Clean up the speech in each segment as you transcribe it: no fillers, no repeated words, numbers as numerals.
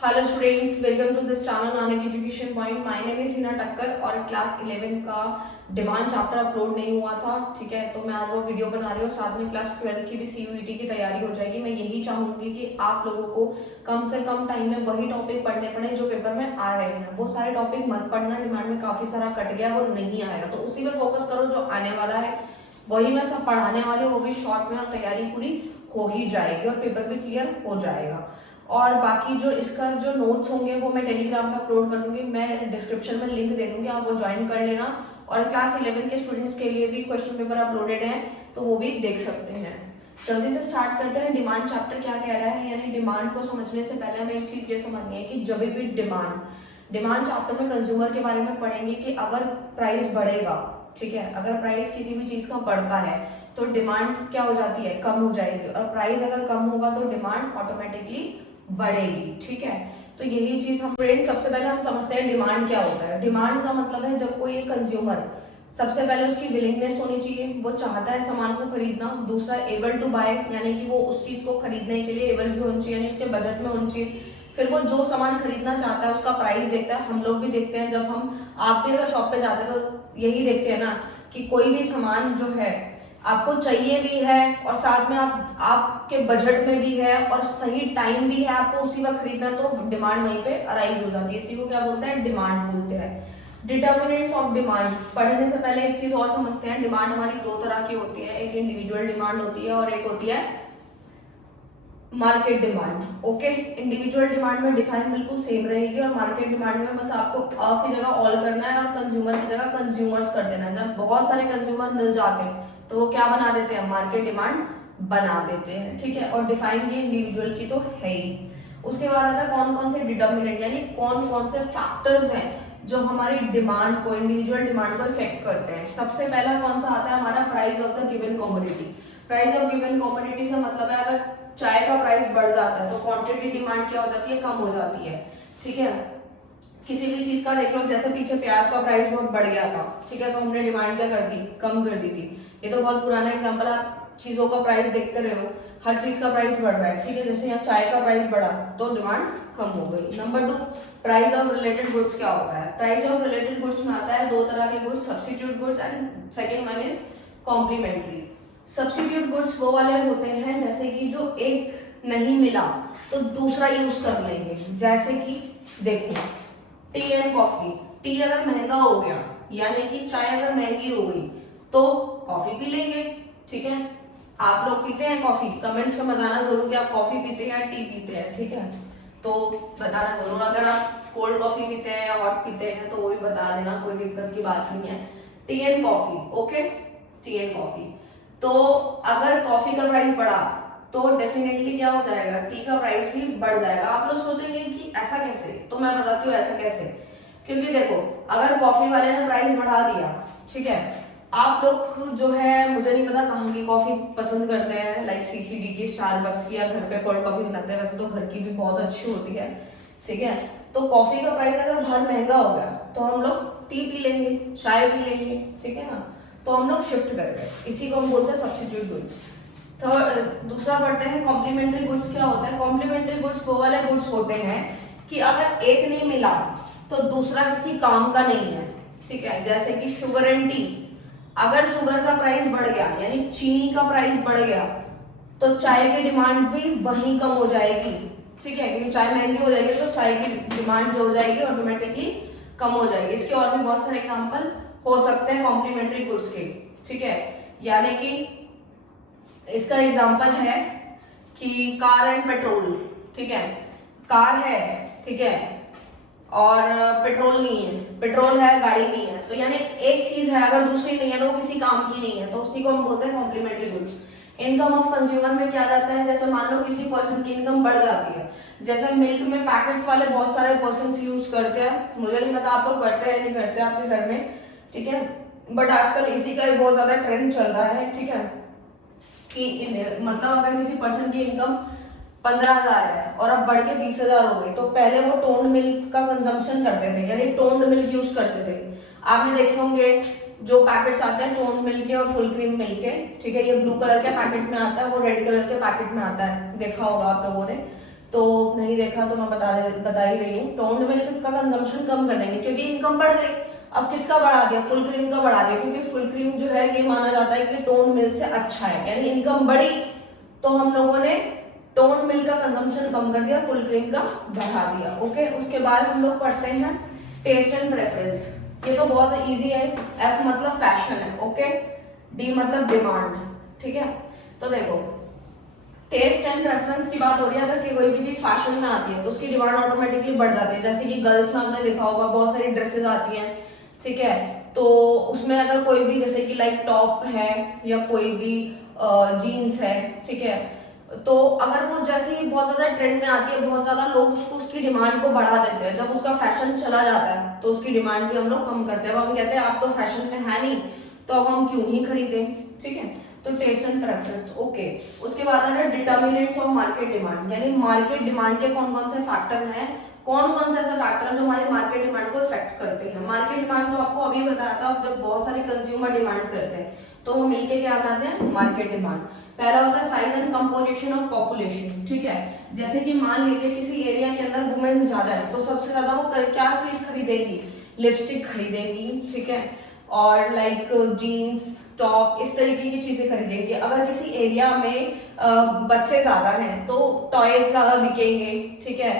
Hello students, welcome to this channel Nanak education point. My name is Hina Takkar और class 11 का demand chapter upload नहीं हुआ था, ठीक है। तो मैं आज वो वीडियो बना रही हूँ, साथ में क्लास 12 की भी सीयूईटी की तैयारी हो जाएगी। मैं यही चाहूंगी कि आप लोगों को कम से कम टाइम में वही टॉपिक पढ़ने पड़े जो पेपर में आ रहे हैं। वो सारे टॉपिक मत पढ़ना, डिमांड में काफी सारा कट गया, वो नहीं आएगा, तो उसी में फोकस करो जो आने वाला है। वही मैं सब पढ़ाने वाली हूँ, वो भी शॉर्ट में, और तैयारी पूरी हो ही जाएगी और पेपर भी क्लियर हो जाएगा। और बाकी जो इसका जो नोट्स होंगे वो मैं टेलीग्राम पे अपलोड कर दूंगी, मैं डिस्क्रिप्शन में लिंक दे दूंगी, आप वो ज्वाइन कर लेना। और क्लास 11 के स्टूडेंट्स के लिए भी क्वेश्चन पेपर अपलोडेड है, तो वो भी देख सकते हैं। जल्दी से स्टार्ट करते हैं। डिमांड चैप्टर क्या कह रहा है, यानी डिमांड को समझने से पहले हमें एक चीज ये समझनी है कि जब भी डिमांड चैप्टर में कंज्यूमर के बारे में पढ़ेंगे कि अगर प्राइस बढ़ेगा, ठीक है, अगर प्राइस किसी भी चीज का बढ़ता है तो डिमांड क्या हो जाती है, कम हो जाएगी, और प्राइस अगर कम होगा तो डिमांड ऑटोमेटिकली बढ़ेगी, ठीक है। तो यही चीज हम फ्रेंड सबसे पहले हम समझते हैं डिमांड क्या होता है। डिमांड का मतलब है जब कोई एक कंज्यूमर, सबसे पहले उसकी विलिंगनेस होनी चाहिए, वो चाहता है सामान को खरीदना। दूसरा एबल टू बाय, यानी कि वो उस चीज को खरीदने के लिए एबल भी होनी चाहिए, यानी उसके बजट में होनी चाहिए। फिर वो जो सामान खरीदना चाहता है उसका प्राइस देखता है। हम लोग भी देखते हैं, जब आप भी अगर शॉप पे जाते हैं तो यही देखते हैं ना कि कोई भी सामान जो है आपको चाहिए भी है और साथ में आपके बजट में भी है और सही टाइम भी है, आपको उसी वक्त खरीदना, तो डिमांड वहीं पे अराइज हो जाती है। इसी को क्या बोलते हैं, डिमांड बोलते हैं। डिटर्मिनेंट्स ऑफ डिमांड पढ़ने से पहले एक चीज और समझते हैं। डिमांड हमारी दो तरह की होती है, एक इंडिविजुअल डिमांड होती है और एक होती है market demand. Okay, individual demand में डिफाइन बिल्कुल सेम रहेगी और मार्केट डिमांड में बस आपको अ की जगह ऑल करना है और कंज्यूमर की जगह कंज्यूमर्स कर देना है। जब बहुत सारे कंज्यूमर मिल जाते हैं तो वो क्या बना देते हैं, मार्केट डिमांड बना देते हैं, ठीक है। और डिफाइन की इंडिविजुअल की तो है ही। उसके बाद आता है कौन कौन से डिटर्मिनेंट, यानी कौन कौन से फैक्टर्स हैं जो हमारी डिमांड को, इंडिविजुअल डिमांड को इफेक्ट करते हैं। सबसे पहला कौन सा आता है हमारा, price of the given commodity. Price of given commodity से मतलब है अगर चाय का प्राइस बढ़ जाता है तो क्वांटिटी डिमांड क्या हो जाती है, कम हो जाती है, ठीक है। किसी भी चीज का देख लो, जैसे पीछे प्याज का प्राइस बहुत बढ़ गया था, ठीक है, तो हमने डिमांड क्या कर दी, कम कर दी थी। ये तो बहुत पुराना एग्जांपल है, आप चीजों का प्राइस देखते रहे हो, हर चीज का प्राइस बढ़ रहा है, ठीक है। जैसे यहाँ चाय का प्राइस बढ़ा तो डिमांड कम हो गई। Number 2, price of related goods क्या होता है। प्राइस ऑफ रिलेटेड गुड्स में आता है दो तरह के goods, substitute goods and second one is complementary. Substitute goods वो वाले होते हैं जैसे कि जो एक नहीं मिला तो दूसरा यूज कर लेंगे। जैसे कि देखो, टी एंड कॉफी, टी अगर महंगा हो गया यानी कि चाय अगर महंगी हो गई तो कॉफी पी लेंगे, ठीक है। आप लोग पीते हैं कॉफी, कमेंट्स में बताना जरूर कि आप कॉफी पीते हैं या टी पीते हैं, ठीक है, तो बताना जरूर। अगर आप कोल्ड कॉफी पीते हैं या हॉट पीते हैं तो वो भी बता देना, कोई दिक्कत की बात नहीं है। T and coffee, okay, T and coffee. तो अगर कॉफी का प्राइस बढ़ा तो डेफिनेटली क्या हो जाएगा, टी का प्राइस भी बढ़ जाएगा। आप लोग सोचेंगे कि ऐसा कैसे, तो मैं बताती हूँ ऐसा कैसे। क्योंकि देखो, अगर कॉफी वाले ने प्राइस बढ़ा दिया, ठीक है, आप लोग जो है, मुझे नहीं पता कहाँ की कॉफी पसंद करते हैं, लाइक सीसीडी की, स्टारबक्स की, या घर पे कोल्ड कॉफी बनाते हैं, वैसे तो घर की भी बहुत अच्छी होती है, ठीक है। तो कॉफी का प्राइस अगर बाहर महंगा हो गया तो हम लोग टी पी लेंगे, चाय पी लेंगे, ठीक है ना, तो हम लोग शिफ्ट कर गए। इसी को हम बोलते हैं सब्स्टिट्यूट गुड्स। दूसरा पढ़ते हैं कॉम्प्लीमेंट्री गुड्स क्या होता है। कॉम्प्लीमेंट्री गुड्स वो वाले गुड्स होते हैं कि अगर एक नहीं मिला तो दूसरा किसी काम का नहीं है, ठीक है। जैसे कि शुगर एंड टी, अगर शुगर का प्राइस बढ़ गया यानी चीनी का प्राइस बढ़ गया तो चाय की डिमांड भी वहीं कम हो जाएगी, ठीक है, क्योंकि चाय महंगी हो जाएगी तो चाय की डिमांड जो हो जाएगी ऑटोमेटिकली कम हो जाएगी। इसके और भी बहुत सारे एग्जाम्पल हो सकते हैं कॉम्प्लीमेंट्री गुड्स के, ठीक है। यानी कि इसका एग्जाम्पल है कि कार एंड पेट्रोल, ठीक है, कार है, ठीक है, और पेट्रोल नहीं है, पेट्रोल है गाड़ी नहीं है, तो यानी एक चीज है अगर दूसरी नहीं है तो वो किसी काम की नहीं है, तो उसी को हम बोलते हैं complementary goods. Income of consumer में क्या जाता है, जैसे मान लो किसी पर्सन की इनकम बढ़ जाती है, जैसे मिल्क में पैकेट्स वाले बहुत सारे पर्सन यूज करते हैं, मुझे नहीं पता आप लोग करते हैं नहीं करते आपके घर में, ठीक है, बट आजकल इसी का बहुत ज्यादा ट्रेंड चल रहा है, ठीक है, कि मतलब अगर किसी पर्सन की इनकम 15,000 है और अब बढ़ के 20,000 हो गई, तो पहले वो टोन्ड मिल्क का कंजम्पशन करते थे, यानी टोन्ड मिल्क यूज करते थे। आपने देखे होंगे जो पैकेट्स आते हैं टोन्ड मिल्क के और फुल क्रीम मिल्क के, ठीक है, ये ब्लू कलर के पैकेट में आता है, वो रेड कलर के पैकेट में आता है, देखा होगा आप लोगों ने। तो नहीं देखा तो मैं बता ही रही हूँ, टोन्ड मिल्क का कंजम्पशन कम कर देंगे क्योंकि इनकम बढ़ गई। अब किसका बढ़ा दिया, फुल क्रीम का बढ़ा दिया, क्योंकि फुल क्रीम जो है ये माना जाता है कि टोन मिल्क से अच्छा है, यानी इनकम बढ़ी तो हम लोगों ने टोन मिल्क का कंजम्पशन कम कर दिया, फुल क्रीम का बढ़ा दिया। ओके, उसके बाद हम लोग पढ़ते हैं टेस्ट एंड प्रेफरेंस। ये तो बहुत इजी है, एफ मतलब फैशन है, ओके, डी मतलब डिमांड, ठीक है। तो देखो टेस्ट एंड प्रेफरेंस की बात हो रही है, अगर कि कोई भी चीज फैशन में आती है तो उसकी डिमांड ऑटोमेटिकली बढ़ जाती है। जैसे कि गर्ल्स में आपने देखा होगा बहुत सारी ड्रेसेस आती हैं, ठीक है, तो उसमें अगर कोई भी जैसे कि लाइक टॉप है या कोई भी जीन्स है, ठीक है, तो अगर वो जैसे ही बहुत ज्यादा ट्रेंड में आती है, बहुत ज्यादा लोग उसको उसकी डिमांड को बढ़ा देते हैं। जब उसका फैशन चला जाता है तो उसकी डिमांड भी हम लोग कम करते हैं। अब हम कहते हैं आप तो फैशन में है नहीं तो अब हम क्यों ही खरीदें, ठीक है। तो टेस्ट एंड प्रेफरेंस, ओके। उसके बाद है डिटर्मिनेंट्स ऑफ मार्केट डिमांड, यानी मार्केट डिमांड के कौन कौन से फैक्टर हैं, कौन कौन से ऐसे फैक्टर हैं जो हमारी मार्केट डिमांड को इफेक्ट करते हैं। मार्केट डिमांड तो आपको अभी बताया था, जब बहुत सारे कंज्यूमर डिमांड करते हैं तो वो मिलके क्या बनाते हैं, मार्केट डिमांड। पहला होता है size and composition of population, ठीक है। जैसे कि मान लीजिए किसी एरिया के अंदर वुमेन्स ज्यादा है तो सबसे ज्यादा वो क्या चीज खरीदेंगी, लिपस्टिक खरीदेंगी, ठीक है, और लाइक जीन्स टॉप इस तरीके की चीजें खरीदेंगे। अगर किसी एरिया में बच्चे ज्यादा हैं तो टॉयज ज्यादा बिकेंगे, ठीक है,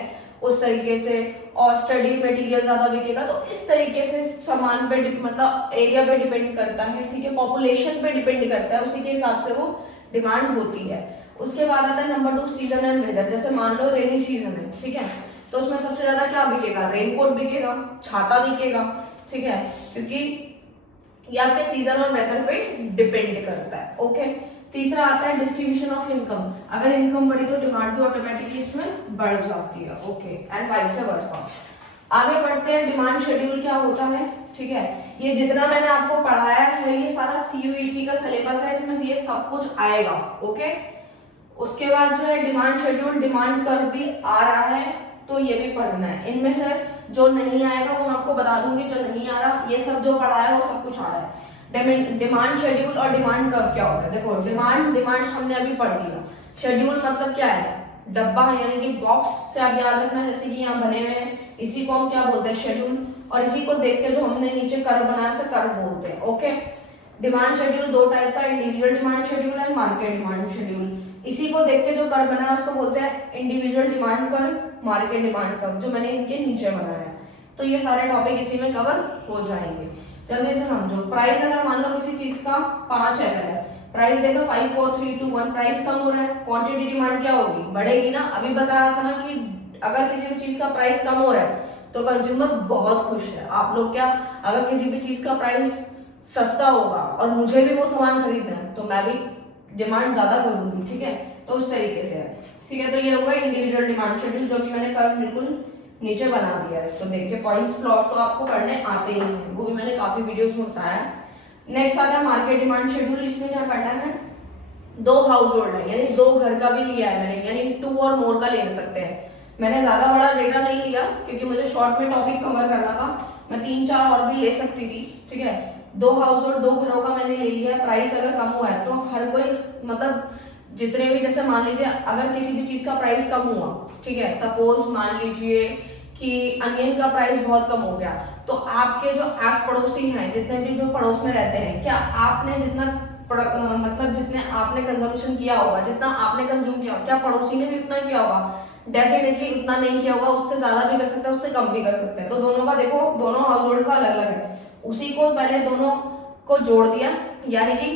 उस तरीके से, और स्टडी मटेरियल ज्यादा बिकेगा। तो इस तरीके से सामान पे मतलब एरिया पे डिपेंड करता है, ठीक है, पॉपुलेशन पे डिपेंड करता है, उसी के हिसाब से वो डिमांड होती है। उसके बाद आता है नंबर 2 सीजन एंड वेदर। जैसे मान लो रेनी सीजन है, ठीक है, तो उसमें सबसे ज्यादा क्या बिकेगा, रेनकोट बिकेगा, छाता बिकेगा, ठीक है, क्योंकि ये आपके सीजन और वेदर पे डिपेंड करता है, ओके। तीसरा आता है डिस्ट्रीब्यूशन ऑफ इनकम। अगर इनकम बढ़ी तो डिमांड भी ऑटोमेटिकली इसमें बढ़ जाती है, ओके, एंड वाइस वर्सा। आगे बढ़ते हैं, डिमांड शेड्यूल क्या होता है, ठीक है। ये जितना मैंने आपको पढ़ाया है ये सारा CUET का सिलेबस है, इसमें ये सब कुछ आएगा, ओके। उसके बाद जो है डिमांड शेड्यूल, डिमांड कर्व भी आ रहा है तो ये भी पढ़ना है। इनमें से जो नहीं आएगा वो मैं आपको बता दूंगी, जो नहीं आ रहा ये सब जो पढ़ा है वो सब कुछ आ रहा है। डिमांड शेड्यूल और डिमांड कर्व क्या होता है, देखो डिमांड हमने अभी पढ़ लिया। शेड्यूल मतलब क्या है, डब्बा यानी कि बॉक्स से आप याद रखना, जैसे कि यहाँ बने हुए हैं, इसी को हम क्या बोलते हैं, शेड्यूल, और इसी को देख के जो हमने नीचे कर्व बनाया उसे कर्व बोलते हैं, ओके। डिमांड शेड्यूल दो टाइप का, individual demand schedule and market demand schedule. इसी को देख के जो कर्व बना है उसको बोलते हैं individual demand curve, market demand curve, जो मैंने इनके नीचे बनाया है। तो ये सारे टॉपिक इसी में कवर हो जाएंगे, जल्दी से समझो। प्राइस अगर मान लो किसी चीज का 5 है, प्राइस देखो 5 4 3 2 1, प्राइस कम हो रहा है, क्वांटिटी डिमांड क्या होगी, बढ़ेगी ना। अभी बताया था ना कि अगर किसी भी चीज का प्राइस कम हो रहा है तो कंज्यूमर बहुत खुश है। आप लोग क्या, अगर किसी भी चीज का प्राइस सस्ता होगा और मुझे भी वो सामान खरीदना है तो मैं भी डिमांड ज्यादा करूंगी, ठीक है। तो उस तरीके से है, ठीक है। तो ये होगा इंडिविजुअल डिमांड शेड्यूल, जो कि मैंने कर्व बिल्कुल नीचे बना दिया है। इसको देख के पॉइंट्स प्लॉट तो आपको करने आते ही हैं, वो भी मैंने काफी वीडियोस में बताया है। नेक्स्ट आता है मार्केट डिमांड शेड्यूल। इसमें क्या करना है, 2 हाउस होल्ड है यानी 2 घर का भी लिया है मैंने, यानी 2 और मोर का ले सकते हैं। मैंने ज्यादा बड़ा डेटा नहीं लिया क्योंकि मुझे शॉर्ट में टॉपिक कवर करना था, मैं 3-4 और भी ले सकती थी, ठीक है। 2 हाउस होल्ड 2 घरों का मैंने ले लिया। प्राइस अगर कम हुआ है तो हर कोई मतलब जितने भी, जैसे मान लीजिए अगर किसी भी चीज का प्राइस कम हुआ, ठीक है, सपोज मान लीजिए कि अनियन का प्राइस बहुत कम हो गया, तो आपके जो आस पड़ोसी हैं, जितने भी जो पड़ोस में रहते हैं, क्या आपने जितना मतलब जितने आपने कंजम्पशन किया होगा, जितना आपने कंज्यूम किया होगा, क्या पड़ोसी ने भी उतना किया होगा, डेफिनेटली उतना नहीं किया होगा, उससे ज्यादा भी कर सकते हैं, उससे कम भी कर सकते हैं। तो दोनों का देखो, दोनों हाउस होल्ड का अलग अलग है, उसी को पहले दोनों को जोड़ दिया, यानी कि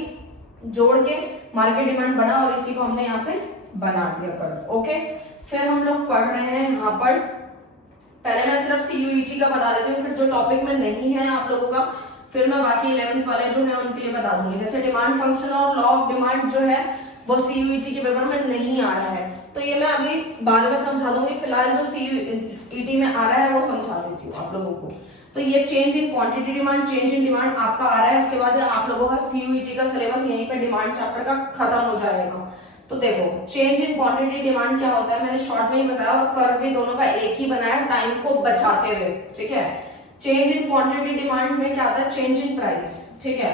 जोड़ के मार्केट डिमांड बढ़ा और इसी को हमने यहाँ पे बना दिया कर, ओके। फिर हम लोग पढ़ रहे हैं यहाँ पर, पहले मैं सिर्फ CUET का बता देती हूँ, फिर जो टॉपिक में नहीं है आप लोगों का फिर मैं बाकी 11th वाले जो है उनके लिए बता दूंगी। जैसे डिमांड फंक्शन और लॉ ऑफ डिमांड जो है वो CUET के पेपर में नहीं आ रहा है, तो ये मैं अभी बाद में समझा दूंगी। फिलहाल जो CUET में आ रहा है वो समझा देती हूँ आप लोगों को। तो ये change in quantity demand, change in demand आपका आ रहा है। उसके बाद आप लोगों का CUET का सिलेबस यहीं पे डिमांड चैप्टर का खत्म हो जाएगा। तो देखो चेंज इन क्वांटिटी डिमांड क्या होता है, मैंने शॉर्ट में ही बताया, और कर्व भी दोनों का एक ही बनाया टाइम को बचाते हुए, ठीक है। चेंज इन क्वांटिटी डिमांड में क्या होता है, चेंज इन प्राइस, ठीक है।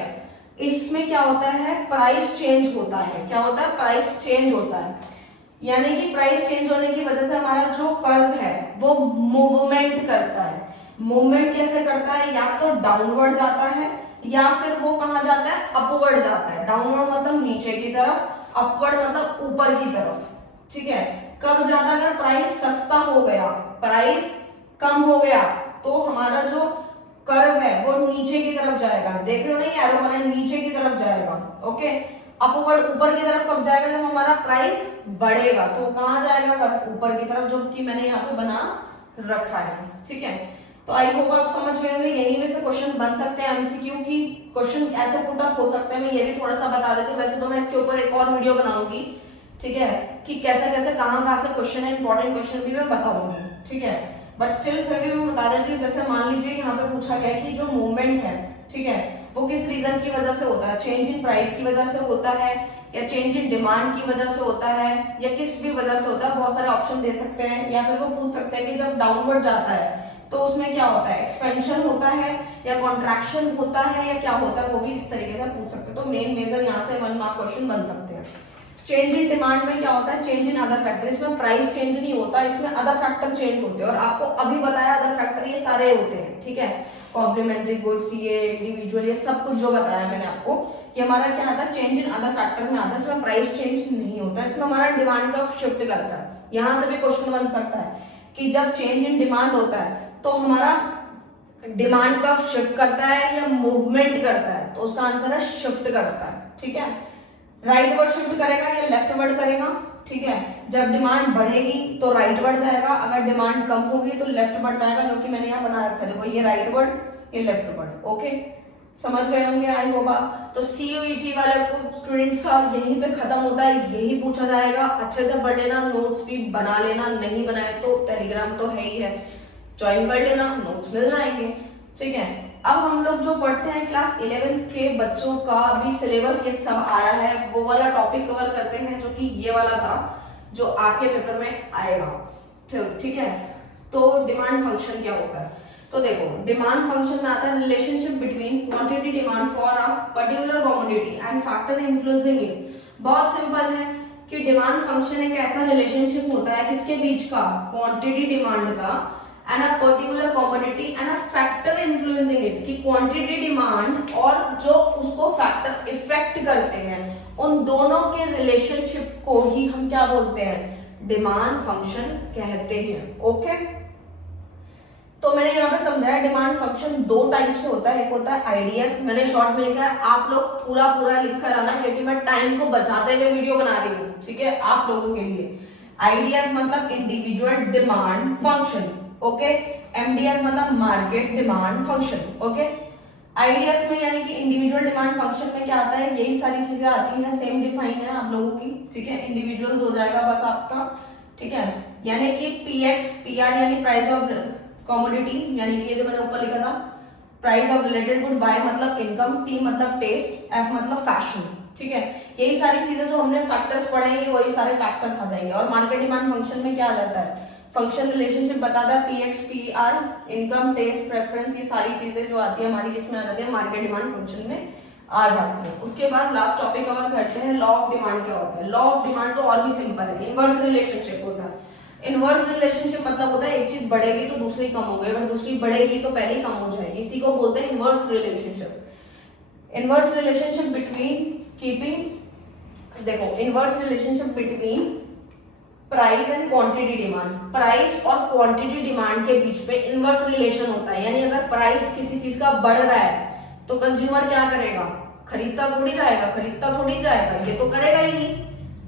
इसमें क्या होता है, प्राइस चेंज होता है। क्या होता है, प्राइस चेंज होता है। यानी कि प्राइस चेंज होने की वजह से हमारा जो कर्व है वो मूवमेंट करता है। मूवमेंट कैसे करता है, या तो डाउनवर्ड जाता है या फिर वो कहाँ जाता है, अपवर्ड जाता है। डाउनवर्ड मतलब नीचे की तरफ, अपवर्ड मतलब ऊपर की तरफ, ठीक है। कब जाता है, अगर प्राइस सस्ता हो गया, प्राइस कम हो गया तो हमारा जो कर्व है वो नीचे की तरफ जाएगा। देख रहे हो नहीं, एरो बना नीचे की तरफ जाएगा। ओके, अपवर्ड ऊपर की तरफ कब जाएगा, जब हमारा प्राइस बढ़ेगा तो कहां जाएगा, कर्व ऊपर की तरफ, जो कि मैंने यहाँ पे बना रखा है, ठीक है। तो आई होप आप समझ गए होंगे। यही में से क्वेश्चन बन सकते हैं एमसीक्यू की, क्वेश्चन ऐसे पुट अप हो सकते हैं। मैं ये भी थोड़ा सा बता देती हूँ, वैसे तो मैं इसके ऊपर एक और वीडियो बनाऊंगी, ठीक है, कि कैसे कैसे कहाँ से क्वेश्चन है, इंपॉर्टेंट क्वेश्चन भी मैं बताऊंगी, ठीक है। बट स्टिल फिर भी मैं बता देती हूँ। जैसे मान लीजिए यहाँ पे पूछा गया कि जो मूवमेंट है, ठीक है, वो किस रीजन की वजह से होता है, चेंज इन प्राइस की वजह से होता है, या चेंज इन डिमांड की वजह से होता है, या किस भी वजह से होता है। बहुत सारे ऑप्शन दे सकते हैं, या फिर वो पूछ सकते हैं कि जब डाउनवर्ड जाता है तो उसमें क्या होता है, एक्सपेंशन होता है या कॉन्ट्रैक्शन होता है या क्या होता है, वो भी इस तरीके से पूछ सकते हैं। तो मेन मेजर यहाँ से 1 मार्क क्वेश्चन बन सकते हैं। चेंज इन डिमांड में क्या होता है, चेंज इन अदर फैक्टर। इसमें प्राइस चेंज नहीं होता, इसमें अदर फैक्टर चेंज होते हैं, और आपको अभी बताया अदर फैक्टर ये सारे होते हैं, ठीक है। कॉम्प्लीमेंट्री गुड्स, ये इंडिविजुअल, ये सब कुछ जो बताया मैंने आपको, ये हमारा क्या आता है, चेंज इन अदर फैक्टर में आता है। इसमें प्राइस चेंज नहीं होता, इसमें हमारा डिमांड का शिफ्ट करता है। यहां से भी क्वेश्चन बन सकता है कि जब चेंज इन डिमांड होता है तो हमारा डिमांड का शिफ्ट करता है या मूवमेंट करता है, तो उसका आंसर है शिफ्ट करता है, ठीक है। राइट वर्ड शिफ्ट करेगा या लेफ्ट वर्ड करेगा, ठीक है। जब डिमांड बढ़ेगी तो राइट वर्ड जाएगा, अगर डिमांड कम होगी तो लेफ्ट वर्ड जाएगा, जो कि मैंने यहाँ बना रखा है। देखो ये राइट वर्ड, ये लेफ्ट वर्ड। ओके, समझ गए होंगे आई होप आप। तो सीयूईटी वाले स्टूडेंट्स का यहीं पे खत्म होता है, यही पूछा जाएगा। अच्छे से पढ़ लेना, नोट्स भी बना लेना, नहीं बनाए तो टेलीग्राम तो है ही है, ज्वाइन कर लेना, नोट्स मिल जाएंगे, ठीक है। अब हम लोग जो पढ़ते हैं क्लास 11th के बच्चों का भी सिलेबस ये सब आ रहा है, वो वाला टॉपिक कवर करते हैं जो कि ये वाला था जो आपके पेपर में आएगा, ठीक है। तो डिमांड फंक्शन क्या होता है, तो देखो डिमांड फंक्शन में आता है relationship between quantity demand for a particular commodity and factor influencing it. बहुत सिंपल है कि डिमांड फंक्शन एक ऐसा रिलेशनशिप होता है किसके बीच का, क्वांटिटी डिमांड का and a particular commodity and a factor influencing it, कि quantity demand और जो उसको फैक्टर इफेक्ट करते हैं, उन दोनों के रिलेशनशिप को ही हम क्या बोलते हैं, डिमांड फंक्शन कहते हैं। ओके, तो मैंने यहाँ पे समझाया डिमांड फंक्शन 2 टाइप से होता है। एक होता है आईडीएफ, मैंने शॉर्ट में लिखा है, आप लोग पूरा लिख कर आना क्योंकि मैं टाइम को बचाते हुए वीडियो बना रही हूँ, ठीक है, आप लोगों के लिए। आईडीएफ मतलब individual demand function, okay. MDF मतलब market demand function, okay. IDF में यानी कि इंडिविजुअल डिमांड फंक्शन में क्या आता है, यही सारी चीजें आती हैं, सेम डिफाइन है आप लोगों की, ठीक है। इंडिविजुअल्स हो जाएगा बस आपका, ठीक है। यानी कि पीएक्स, पीआर यानी प्राइस ऑफ कमोडिटी, यानी कि जो मैंने ऊपर लिखा था price of related good, Y मतलब इनकम, टी मतलब टेस्ट, एफ मतलब फैशन, ठीक है। यही सारी चीजें जो हमने फैक्टर्स पढ़ेंगे वही सारे फैक्टर्स आ जाएंगे। और मार्केट डिमांड फंक्शन में क्या आ जाता है, फंक्शन रिलेशनशिप बताता है, PX, PR, income, taste, preference, ये सारी चीजें जो आती है हमारी किसमें आ जाती है, मार्केट डिमांड फंक्शन में आ जाती है। उसके बाद लास्ट टॉपिक कवर करते हैं, लॉ ऑफ डिमांड क्या होता है। लॉ ऑफ डिमांड तो और भी सिंपल है, इनवर्स रिलेशनशिप होता है। इनवर्स रिलेशनशिप मतलब होता है एक चीज बढ़ेगी तो दूसरी कम होगी, अगर दूसरी बढ़ेगी तो पहली कम हो जाएगी, इसी को बोलते हैं inverse relationship. Inverse relationship between keeping, देखो inverse relationship between price and quantity demand, price और क्वांटिटी डिमांड के बीच पे इनवर्स रिलेशन होता है। यानी अगर प्राइस किसी चीज का बढ़ रहा है तो कंज्यूमर क्या करेगा, खरीदता थोड़ी जाएगा, ये तो करेगा ही नहीं,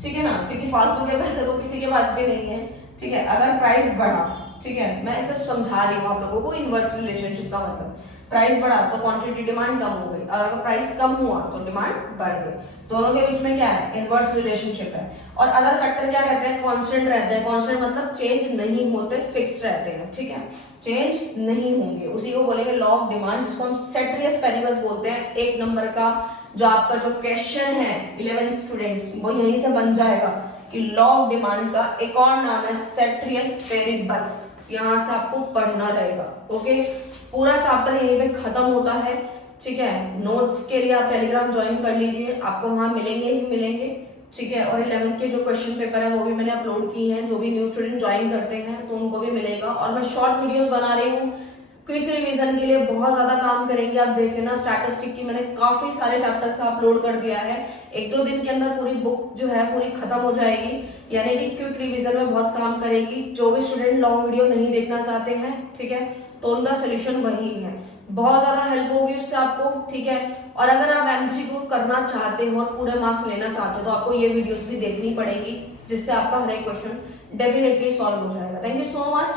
ठीक है ना, क्योंकि फालतू के पैसे तो किसी के पास भी नहीं है, ठीक है। अगर प्राइस बढ़ा, ठीक है, मैं सिर्फ समझा रही हूँ आप लोगों को इनवर्स रिलेशनशिप का मतलब, प्राइस बढ़ा तो क्वांटिटी डिमांड कम हो गई, अगर प्राइस कम हुआ तो डिमांड बढ़ गई, दोनों के बीच में क्या है, इनवर्स रिलेशनशिप है। और अदर फैक्टर क्या रहते हैं, कांस्टेंट रहते हैं। कांस्टेंट मतलब चेंज नहीं होते, फिक्स रहते हैं, ठीक है, चेंज नहीं होंगे, उसी को बोलेंगे लॉ ऑफ डिमांड, जिसको हम सेट्रियस पेरिबस बोलते हैं। 1 नंबर का जो आपका जो क्वेश्चन है 11th स्टूडेंट्स, वो यहीं से बन जाएगा कि लॉ ऑफ डिमांड का एक और नाम है सेट्रियस पेरिबस, यहां से आपको पढ़ना रहेगा। ओके, पूरा चैप्टर यहीं पे खत्म होता है, ठीक है। नोट्स के लिए आप टेलीग्राम ज्वाइन कर लीजिए, आपको वहां मिलेंगे ही मिलेंगे, ठीक है। और 11th के जो क्वेश्चन पेपर है वो भी मैंने अपलोड किए हैं, जो भी न्यू स्टूडेंट ज्वाइन करते हैं तो उनको भी मिलेगा। और मैं शॉर्ट वीडियोस बना रही हूँ क्विक रिवीजन के लिए, बहुत ज्यादा काम करेंगे, आप देख लेना। स्टैटिस्टिक की मैंने काफी सारे चैप्टर का अपलोड कर दिया है, 1-2 दिन के अंदर पूरी बुक जो है पूरी खत्म हो जाएगी। यानी कि क्विक रिवीजन में बहुत काम करेगी। जो भी स्टूडेंट लॉन्ग वीडियो नहीं देखना चाहते हैं, ठीक है, तो उनका सोल्यूशन वही है, बहुत ज्यादा हेल्प होगी उससे आपको, ठीक है। और अगर आप एमसीक्यू करना चाहते हो और पूरे मार्क्स लेना चाहते हो तो आपको ये वीडियोस भी देखनी पड़ेगी, जिससे आपका हर एक क्वेश्चन डेफिनेटली सॉल्व हो जाएगा। Thank you so much.